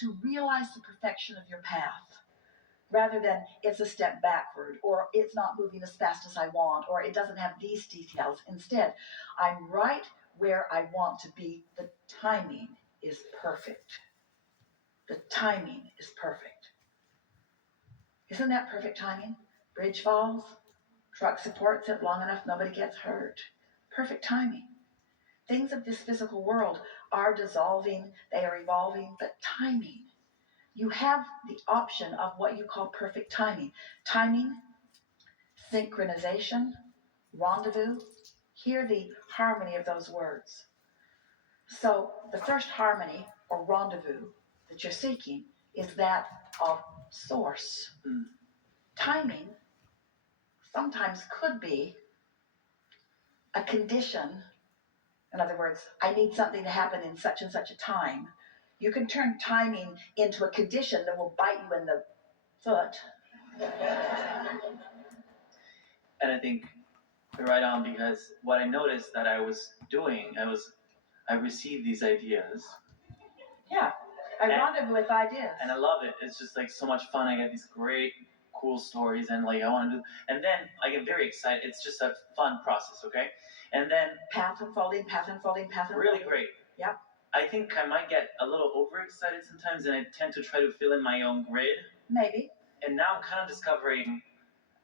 to realize the perfection of your path, rather than it's a step backward, or it's not moving as fast as I want, or it doesn't have these details. Instead, I'm right where I want to be. The timing is perfect. The timing is perfect. Isn't that perfect timing? Bridge falls, truck supports it long enough, nobody gets hurt. Perfect timing. Things of this physical world are dissolving, they are evolving, but timing. You have the option of what you call perfect timing. Timing, synchronization, rendezvous. Hear the harmony of those words. So the first harmony or rendezvous that you're seeking is that of source. Timing sometimes could be a condition. In other words, I need something to happen in such and such a time. You can turn timing into a condition that will bite you in the foot. And I think you're right on, because what I noticed that I was doing, I received these ideas. Yeah, I rendezvous with ideas. And I love it. It's just like so much fun. I get these great, cool stories, and like I want to do. And then I get very excited. It's just a fun process, okay? And then path unfolding. Really great. Yep. I think I might get a little overexcited sometimes, and I tend to try to fill in my own grid. Maybe. And now I'm kind of discovering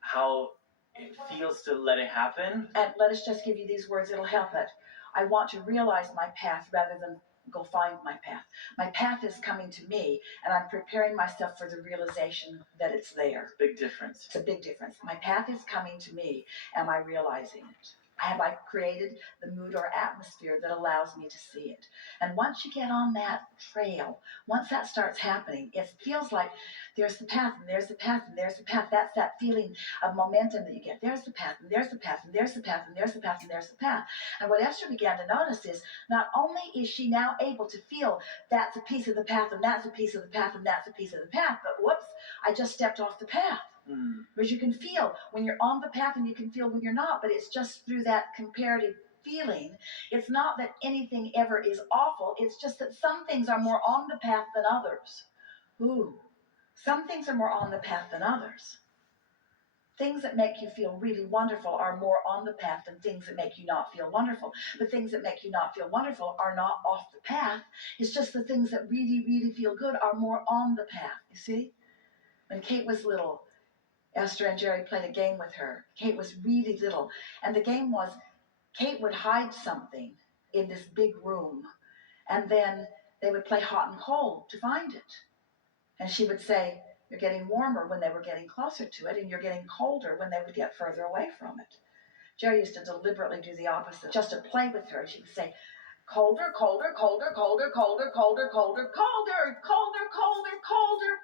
how it feels to let it happen. And let us just give you these words, it'll help it. I want to realize my path rather than go find my path. My path is coming to me, and I'm preparing myself for the realization that it's there. Big difference. It's a big difference. My path is coming to me. Am I realizing it? Have I created the mood or atmosphere that allows me to see it? And once you get on that trail, once that starts happening, it feels like there's the path, and there's the path, and there's the path. That's that feeling of momentum that you get. There's the path, and there's the path, and there's the path, and there's the path, and there's the path. And what Esther began to notice is not only is she now able to feel that's a piece of the path, and that's a piece of the path, and that's a piece of the path, but whoops, I just stepped off the path. Because you can feel when you're on the path and you can feel when you're not, but it's just through that comparative feeling. It's not that anything ever is awful, it's just that some things are more on the path than others. Some things are more on the path than others. Things that make you feel really wonderful are more on the path than things that make you not feel wonderful. The things that make you not feel wonderful are not off the path. It's just the things that really, really feel good are more on the path, you see? When Kate was little, Esther and Jerry played a game with her. Kate was really little. And the game was, Kate would hide something in this big room. And then they would play hot and cold to find it. And she would say, you're getting warmer when they were getting closer to it, and you're getting colder when they would get further away from it. Jerry used to deliberately do the opposite, just to play with her. She would say, colder, colder, colder, colder, colder, colder, colder, colder, colder, colder, colder.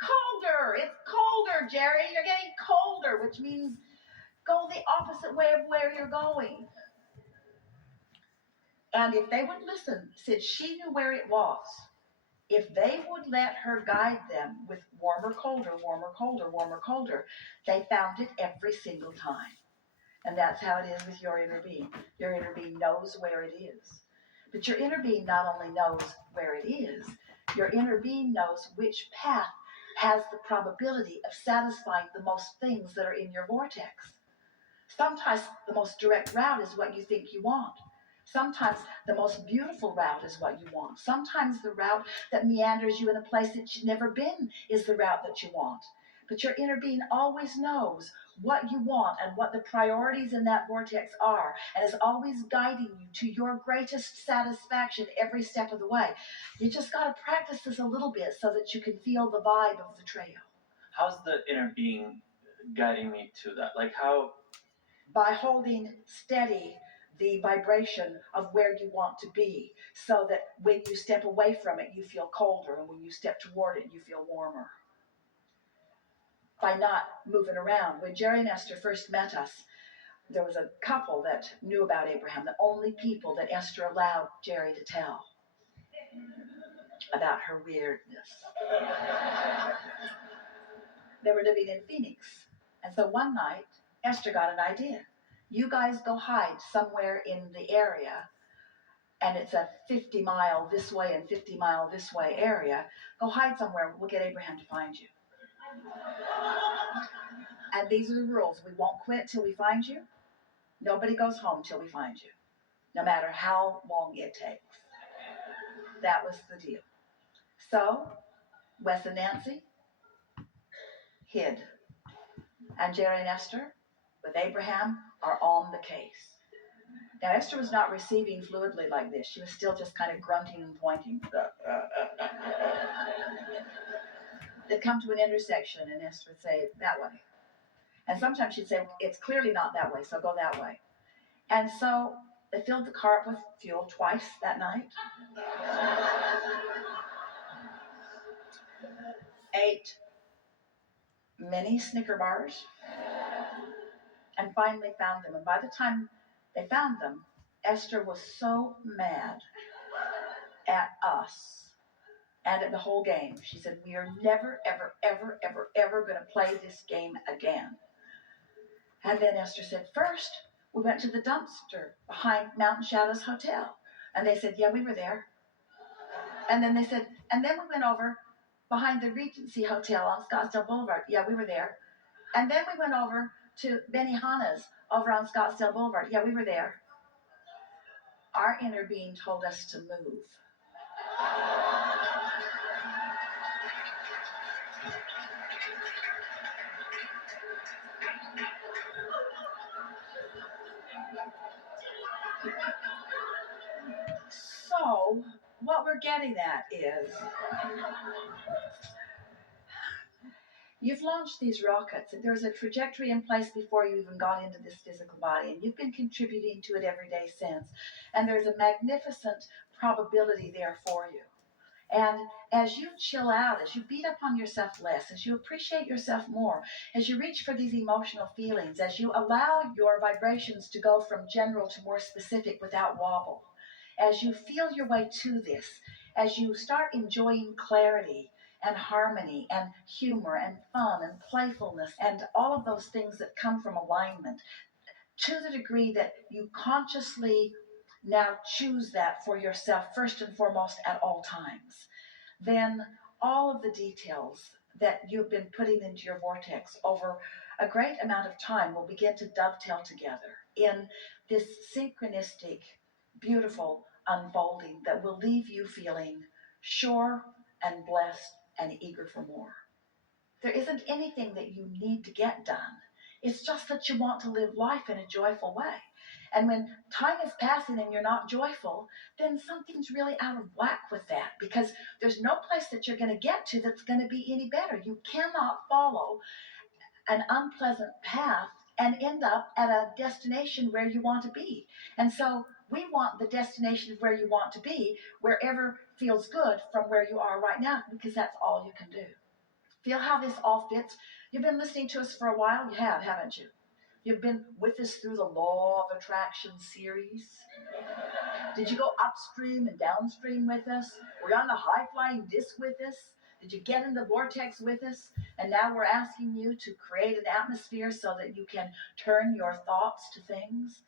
Colder! It's colder, Jerry. You're getting colder, which means go the opposite way of where you're going. And if they would listen, since she knew where it was, if they would let her guide them with warmer, colder, warmer, colder, warmer, colder, they found it every single time. And that's how it is with your inner being. Your inner being knows where it is. But your inner being not only knows where it is, your inner being knows which path has the probability of satisfying the most things that are in your vortex. Sometimes the most direct route is what you think you want. Sometimes the most beautiful route is what you want. Sometimes the route that meanders you in a place that you've never been is the route that you want. But your inner being always knows what you want and what the priorities in that vortex are, and is always guiding you to your greatest satisfaction every step of the way. You just got to practice this a little bit so that you can feel the vibe of the trail. How's the inner being guiding me to that? Like how? By holding steady the vibration of where you want to be, so that when you step away from it, you feel colder, and when you step toward it, you feel warmer. By not moving around. When Jerry and Esther first met us, there was a couple that knew about Abraham, the only people that Esther allowed Jerry to tell about her weirdness. They were living in Phoenix. And so one night, Esther got an idea. You guys go hide somewhere in the area and it's a 50-mile this way and 50-mile this way area, go hide somewhere. We'll get Abraham to find you. And these are the rules. We won't quit till we find you. Nobody goes home till we find you, no matter how long it takes. That was the deal. So, Wes and Nancy hid. And Jerry and Esther, with Abraham, are on the case. Now, Esther was not receiving fluidly like this. She was still just kind of grunting and pointing. They'd come to an intersection, and Esther would say, that way. And sometimes she'd say, it's clearly not that way, so go that way. And so they filled the cart with fuel twice that night. Ate many Snicker bars. And finally found them. And by the time they found them, Esther was so mad at us and at the whole game. She said, we are never, ever, ever, ever, ever going to play this game again. And then Esther said, first, we went to the dumpster behind Mountain Shadows Hotel. And they said, yeah, we were there. And then they said, and then we went over behind the Regency Hotel on Scottsdale Boulevard. Yeah, we were there. And then we went over to Benihana's over on Scottsdale Boulevard. Yeah, we were there. Our inner being told us to move. So, what we're getting at is, you've launched these rockets, and there's a trajectory in place before you even got into this physical body, and you've been contributing to it every day since. And there's a magnificent probability there for you. And as you chill out, as you beat up on yourself less, as you appreciate yourself more, as you reach for these emotional feelings, as you allow your vibrations to go from general to more specific without wobble, as you feel your way to this, as you start enjoying clarity and harmony and humor and fun and playfulness and all of those things that come from alignment, to the degree that you consciously now choose that for yourself first and foremost at all times, then all of the details that you've been putting into your vortex over a great amount of time will begin to dovetail together in this synchronistic, beautiful unfolding that will leave you feeling sure and blessed and eager for more. There isn't anything that you need to get done. It's just that you want to live life in a joyful way. And when time is passing and you're not joyful, then something's really out of whack with that, because there's no place that you're going to get to that's going to be any better. You cannot follow an unpleasant path and end up at a destination where you want to be. And so we want the destination of where you want to be, wherever feels good from where you are right now, because that's all you can do. Feel how this all fits? You've been listening to us for a while. You have, haven't you? You've been with us through the Law of Attraction series. Did you go upstream and downstream with us? Were you on the high-flying disc with us? Did you get in the vortex with us? And now we're asking you to create an atmosphere so that you can turn your thoughts to things.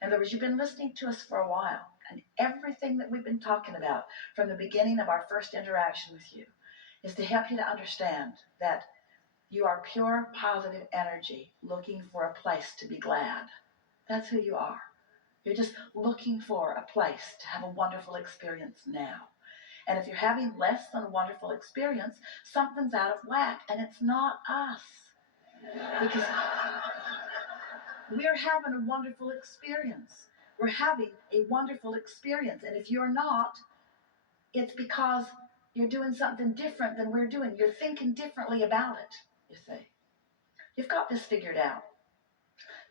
In other words, you've been listening to us for a while, and everything that we've been talking about from the beginning of our first interaction with you is to help you to understand that you are pure positive energy looking for a place to be glad. That's who you are. You're just looking for a place to have a wonderful experience now. And if you're having less than a wonderful experience, something's out of whack, and it's not us. Because we're having a wonderful experience. We're having a wonderful experience. And if you're not, it's because you're doing something different than we're doing. You're thinking differently about it, you see. You've got this figured out.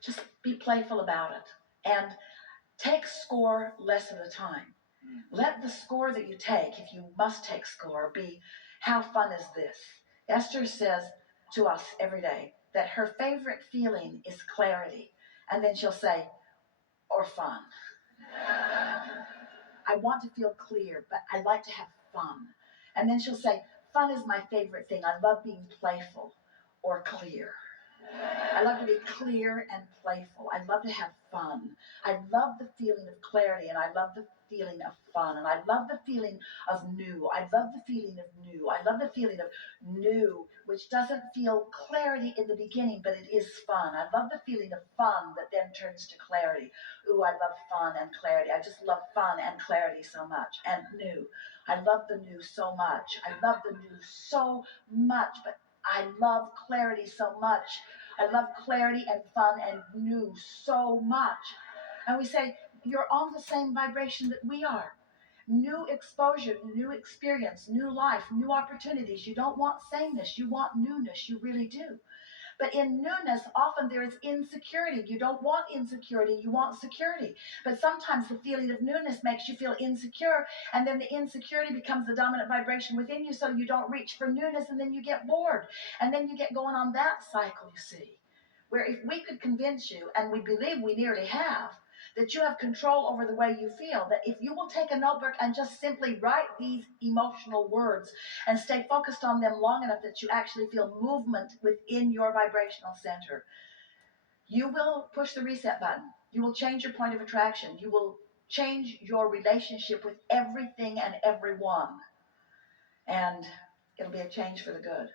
Just be playful about it. And take score less of the time. Let the score that you take, if you must take score, be, how fun is this? Esther says to us every day that her favorite feeling is clarity. And then she'll say, or fun. I want to feel clear, but I like to have fun. And then she'll say, fun is my favorite thing. I love being playful or clear. I love to be clear and playful. I love to have fun. I love the feeling of clarity, and I love the feeling of fun, and I love the feeling of new. I love the feeling of new. I love the feeling of new, which doesn't feel clarity in the beginning, but it is fun. I love the feeling of fun that then turns to clarity. Ooh, I love fun and clarity. I just love fun and clarity so much. And new. I love the new so much. I love the new so much, but I love clarity so much. I love clarity and fun and new so much. And we say, you're on the same vibration that we are. New exposure, new experience, new life, new opportunities. You don't want sameness. You want newness. You really do. But in newness, often there is insecurity. You don't want insecurity, you want security. But sometimes the feeling of newness makes you feel insecure, and then the insecurity becomes the dominant vibration within you, so you don't reach for newness, and then you get bored. And then you get going on that cycle, you see. Where if we could convince you, and we believe we nearly have, that you have control over the way you feel, that if you will take a notebook and just simply write these emotional words and stay focused on them long enough that you actually feel movement within your vibrational center, you will push the reset button. You will change your point of attraction. You will change your relationship with everything and everyone. And it'll be a change for the good.